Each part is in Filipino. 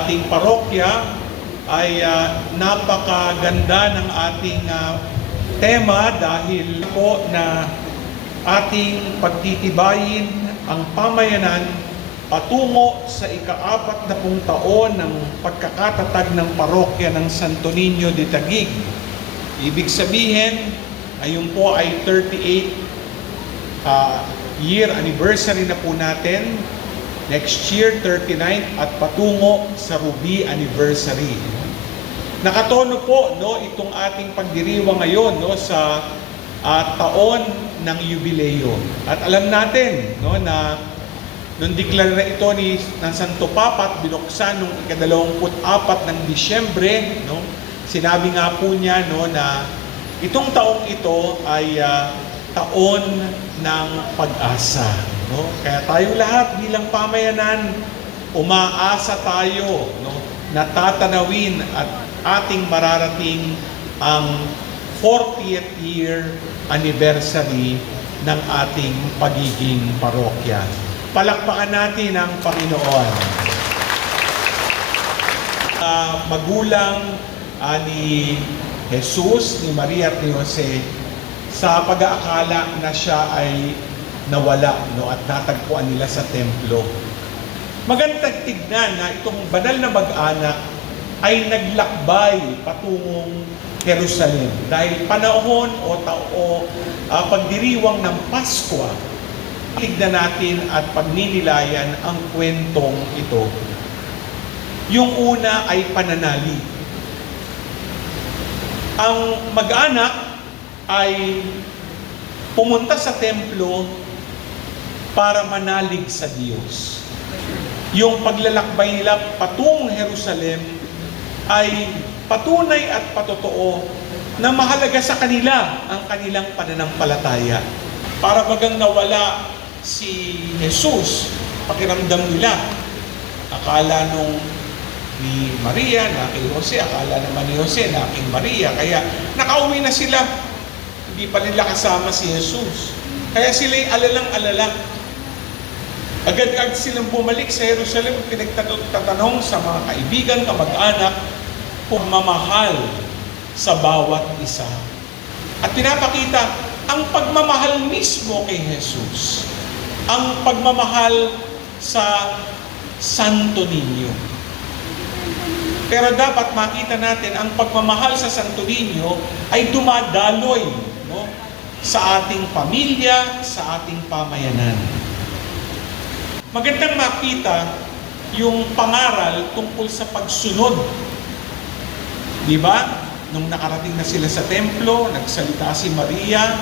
Ating parokya ay napakaganda ng ating tema dahil po na ating pagtitibayin ang pamayanan patungo sa ika-40 taon ng pagkakatatag ng parokya ng Santo Niño de Taguig. Ibig sabihin, ayun po ay 38 year anniversary na po natin. Next year, 39th at patungo sa Ruby Anniversary. Nakatono po itong ating pagdiriwang ngayon sa taon ng yubileo. At alam natin na nung deklara na ito ng Santo Papa at binuksan noong ika-24 ng Disyembre, sinabi nga po niya na itong taong ito ay taon ng pag-asa. Kaya tayo lahat bilang pamayanan, umaasa tayo na tatanawin at ating mararating ang 40th year anniversary ng ating pagiging parokya. Palakpakan natin ang Panginoon. Magulang ni Jesus, ni Maria at ni Jose, sa pag-aakala na siya ay nawala at natagpuan nila sa templo. Magandang tignan na itong banal na mag-anak ay naglakbay patungong Jerusalem dahil panahon o pagdiriwang ng Pasko. Tignan natin at pagninilayan ang kwentong ito. Yung una ay pananalig. Ang mag-anak ay pumunta sa templo para manalig sa Diyos. Yung paglalakbay nila patungong Jerusalem ay patunay at patotoo na mahalaga sa kanila ang kanilang pananampalataya. Para bagang nawala si Jesus, pakiramdam nila. Akala nung ni Maria na kay Jose, akala naman ni Jose na kay Maria. Kaya nakauwi na sila. Hindi pa nila kasama si Jesus. Kaya sila'y alalang-alala. Agad-agad silang bumalik sa Jerusalem, pinagtatanong sa mga kaibigan, kamag-anak, kung mamahal sa bawat isa. At pinapakita ang pagmamahal mismo kay Jesus. Ang pagmamahal sa Santo Niño. Pero dapat makita natin, ang pagmamahal sa Santo Niño ay dumadaloy sa ating pamilya, sa ating pamayanan. Magandang makita yung pangaral tungkol sa pagsunod. Di ba? Nung nakarating na sila sa templo, nagsalita si Maria,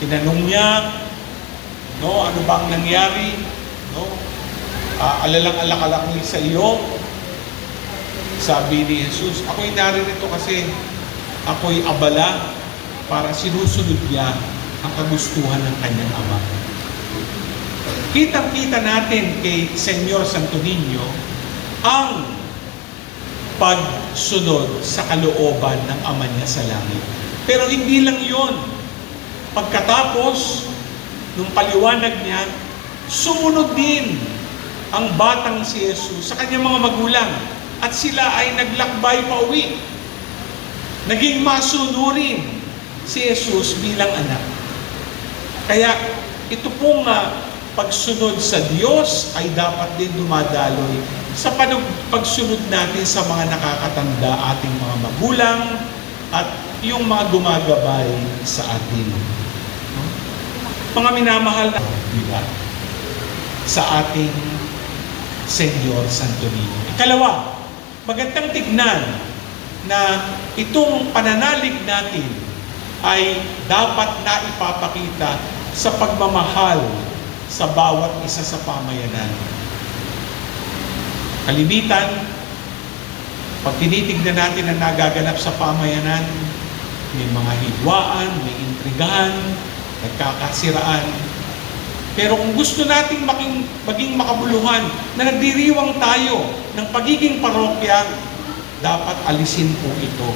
tinanong niya, ano bang nangyari? Alalang-alak sa iyo. Sabi ni Jesus, ako'y naririto kasi ako'y abala para sinusunod niya ang kagustuhan ng kanyang ama. Kitang-kita natin kay Senyor Santo Niño ang pagsunod sa kalooban ng ama niya sa langit. Pero hindi lang yon. Pagkatapos, nung paliwanag niya, sumunod din ang batang si Jesus sa kanyang mga magulang. At sila ay naglakbay pa uwi. Naging masunurin si Jesus bilang anak. Kaya ito pong pagsunod sa Diyos ay dapat din dumadaloy sa pagsunod natin sa mga nakakatanda, ating mga magulang at yung mga gumagabay sa atin. Mga minamahal na sa ating Senyor Santo Niño. Ikalawa, magandang tignan na itong pananalig natin ay dapat na ipapakita sa pagmamahal sa bawat isa sa pamayanan. Kalimitan, pag tinitignan natin ang nagaganap sa pamayanan, may mga hidwaan, may intrigahan, nagkakasiraan. Pero kung gusto nating maging makabuluhan na nagdiriwang tayo ng pagiging parokya, dapat alisin po ito.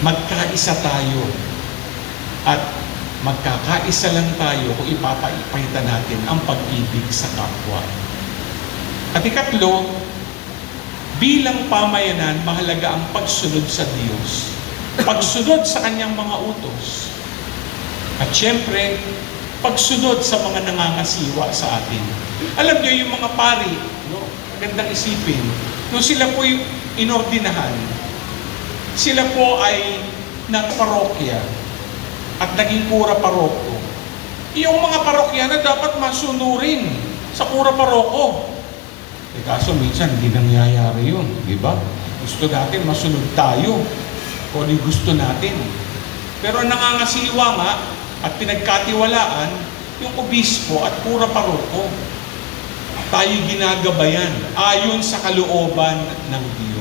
Magkaisa tayo at magkakaisa lang tayo kung ipapakita natin ang pag-ibig sa kapwa. At ikatlo, bilang pamayanan, mahalaga ang pagsunod sa Diyos. Pagsunod sa kanyang mga utos. At syempre, pagsunod sa mga nangangasiwa sa atin. Alam niyo, yung mga pari, no, magandang isipin, nung sila po'y inordinahan, sila po ay nagparokya at naging kura paroko. Yung mga parokya na dapat masunurin sa kura paroko. Kaso minsan hindi nangyayari yun, di ba? Gusto natin masunod tayo kung ano gusto natin. Pero nangangasiwa nga at pinagkatiwalaan yung obispo at kura paroko. Tayo ginagabayan ayon sa kalooban ng Diyos.